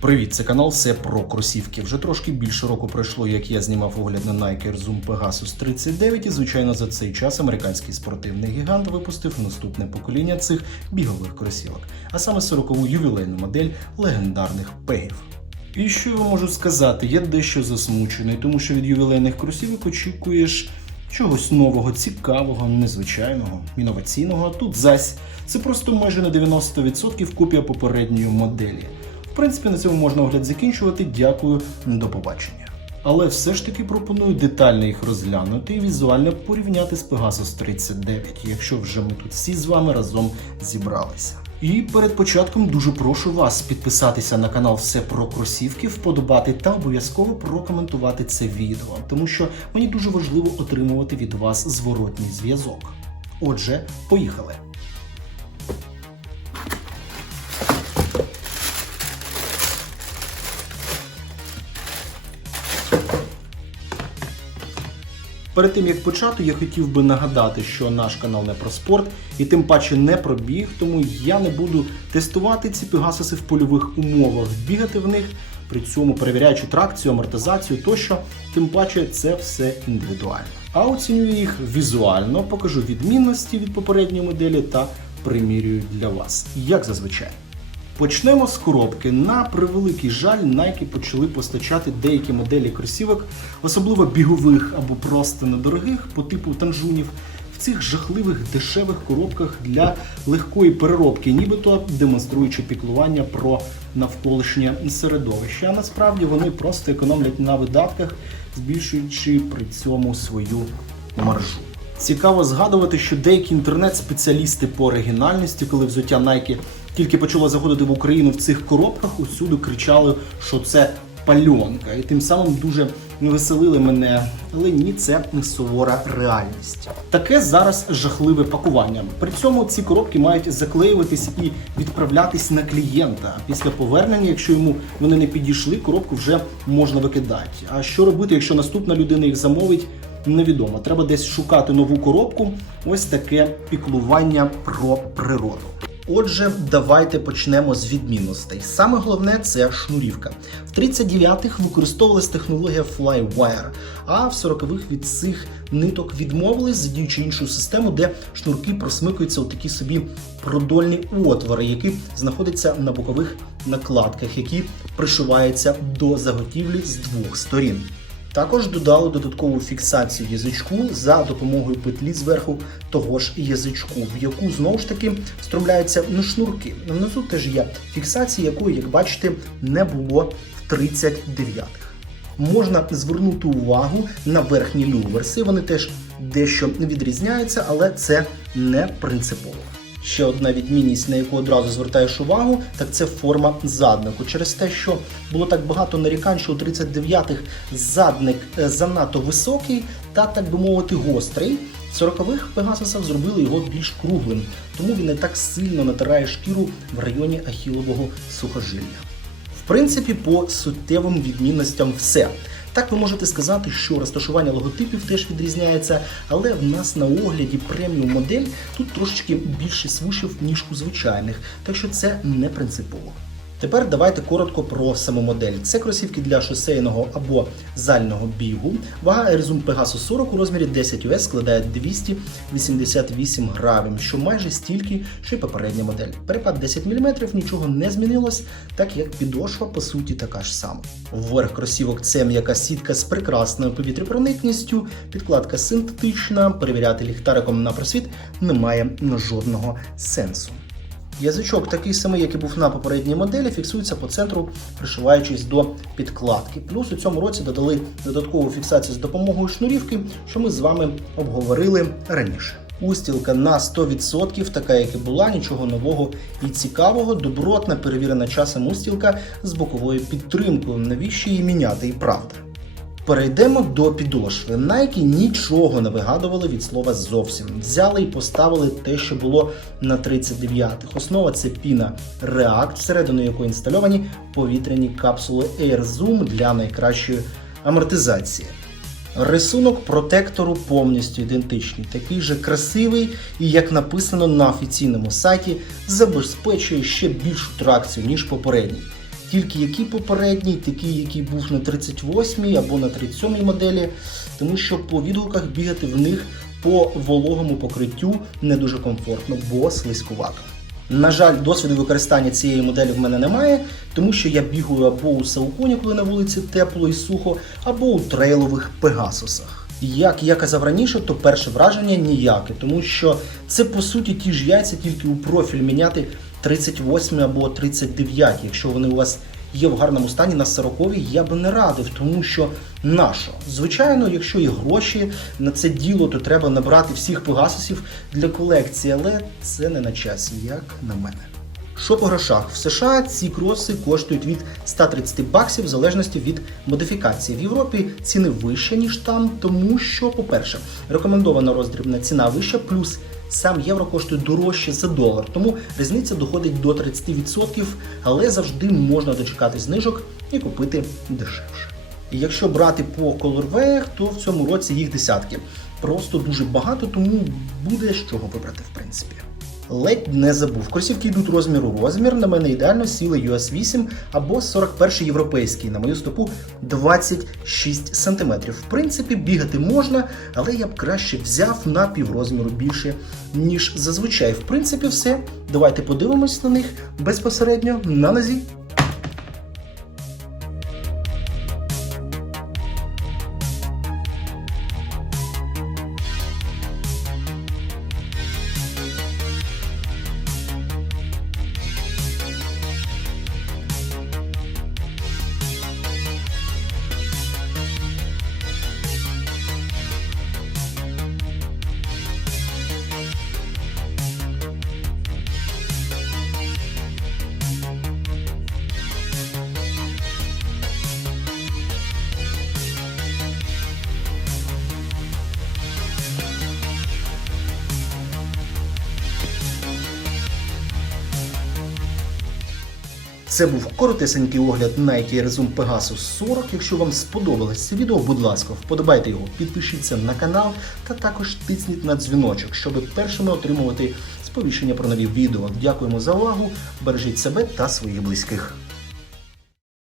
Привіт, це канал Все про кросівки. Вже трошки більше року пройшло, як я знімав огляд на Nike Air Zoom Pegasus 39, і звичайно за цей час американський спортивний гігант випустив наступне покоління цих бігових кросівок, а саме 40-ву ювілейну модель легендарних пегів. І що я можу сказати? Я дещо засмучений, тому що від ювілейних кросівок очікуєш чогось нового, цікавого, незвичайного, інноваційного. Тут зась це просто майже на 90% копія попередньої моделі. В принципі, на цьому можна огляд закінчувати. Дякую, до побачення. Але все ж таки пропоную детально їх розглянути і візуально порівняти з Pegasus 39, якщо вже ми тут всі з вами разом зібралися. І перед початком дуже прошу вас підписатися на канал Все про кросівки, вподобати та обов'язково прокоментувати це відео, тому що мені дуже важливо отримувати від вас зворотній зв'язок. Отже, поїхали. Перед тим як почати, я хотів би нагадати, що наш канал не про спорт і тим паче не про біг, тому я не буду тестувати ці пегасуси в польових умовах, бігати в них, при цьому перевіряючи тракцію, амортизацію тощо, тим паче це все індивідуально. А оцінюю їх візуально, покажу відмінності від попередньої моделі та примірюю для вас, як зазвичай. Почнемо з коробки. На превеликий жаль, Nike почали постачати деякі моделі кросівок, особливо бігових або просто недорогих по типу танжунів, в цих жахливих дешевих коробках для легкої переробки, нібито демонструючи піклування про навколишнє середовище. А насправді вони просто економлять на видатках, збільшуючи при цьому свою маржу. Цікаво згадувати, що деякі інтернет-спеціалісти по оригінальності, коли взуття Nike тільки почало заходити в Україну в цих коробках, усюди кричали, що це пальонка, і тим самим дуже веселили мене. Але ні, це не сувора реальність. Таке зараз жахливе пакування. При цьому ці коробки мають заклеюватись і відправлятись на клієнта. Після повернення, якщо йому вони не підійшли, коробку вже можна викидати. А що робити, якщо наступна людина їх замовить? Невідомо. Треба десь шукати нову коробку. Ось таке піклування про природу. Отже, давайте почнемо з відмінностей. Саме головне це шнурівка. В 39-х використовувалась технологія Flywire, а в 40-х від цих ниток відмовились, задіючи іншу систему, де шнурки просмикуються у такі собі продольні отвори, які знаходяться на бокових накладках, які пришиваються до заготівлі з двох сторін. Також додали додаткову фіксацію язичку за допомогою петлі зверху того ж язичку, в яку знову ж таки встромляються ну, шнурки. Внизу теж є фіксація, якої, як бачите, не було в 39-х. Можна звернути увагу на верхні люверси. Вони теж дещо відрізняються, але це не принципово. Ще одна відмінність, на яку одразу звертаєш увагу, так це форма заднику. Через те, що було так багато нарікань, що у 39-х задник е, занадто високий та, так би мовити, гострий. В 40-х Пегасусах зробили його більш круглим, тому він не так сильно натирає шкіру в районі ахілового сухожилля. Принципі, по суттєвим відмінностям все. Так ви можете сказати, що розташування логотипів теж відрізняється, але в нас на огляді преміум модель тут трошечки більше свушів, ніж у звичайних, так що це не принципово. Тепер давайте коротко про саму модель. Це кросівки для шосейного або зального бігу. Вага Zoom Pegasus 40 у розмірі 10 US складає 288 грамів, що майже стільки, що й попередня модель. Перепад 10 мм, нічого не змінилось, так як підошва по суті така ж сама. Вверх кросівок це м'яка сітка з прекрасною повітряпроникністю, підкладка синтетична, перевіряти ліхтариком на просвіт немає жодного сенсу. Язичок такий самий, як і був на попередній моделі, фіксується по центру, пришиваючись до підкладки. Плюс у цьому році додали додаткову фіксацію з допомогою шнурівки, що ми з вами обговорили раніше. Устілка на 100%, така як і була, нічого нового і цікавого. Добротна, перевірена часом устілка з боковою підтримкою. Навіщо її міняти і правда? Перейдемо до підошви. Nike нічого не вигадували від слова зовсім. Взяли і поставили те, що було на 39-х. Основа це піна React, всередину якої інстальовані повітряні капсули Air Zoom для найкращої амортизації. Рисунок протектору повністю ідентичний, такий же красивий і, як написано на офіційному сайті, забезпечує ще більшу тракцію, ніж попередній. Стільки, який попередній, такий, який був на 38-й або на 37-й моделі, тому що по відгуках бігати в них по вологому покриттю не дуже комфортно, бо слизькувато. На жаль, досвіду використання цієї моделі в мене немає, тому що я бігаю або у Сауконі, коли на вулиці тепло і сухо, або у трейлових пегасусах. Як я казав раніше, то перше враження ніяке, тому що це по суті ті ж яйця, тільки у профіль міняти 38 або 39. Якщо вони у вас є в гарному стані на 40 я би не радив, тому що нащо? Звичайно, якщо є гроші на це діло, то треба набрати всіх пегасусів для колекції, але це не на часі, як на мене. Що по грошах? В США ці кроси коштують від 130 баксів в залежності від модифікації. В Європі ціни вищі, ніж там, тому що, по-перше, рекомендована роздрібна ціна вища, плюс сам євро коштує дорожче за долар, тому різниця доходить до 30%, але завжди можна дочекати знижок і купити дешевше. І якщо брати по колорвеях, то в цьому році їх десятки. Просто дуже багато, тому буде з чого вибрати, в принципі. Ледь не забув. Кросівки йдуть розміру розмір. На мене ідеально сіли US 8 або 41 європейський. На мою стопу 26 см. В принципі, бігати можна, але я б краще взяв на піврозміру більше, ніж зазвичай. В принципі, все. Давайте подивимось на них безпосередньо на нозі. Це був коротесенький огляд Nike Resum Pegasus 40. Якщо вам сподобалось це відео, будь ласка, вподобайте його, підпишіться на канал та також тисніть на дзвіночок, щоб першими отримувати сповіщення про нові відео. Дякуємо за увагу, бережіть себе та своїх близьких.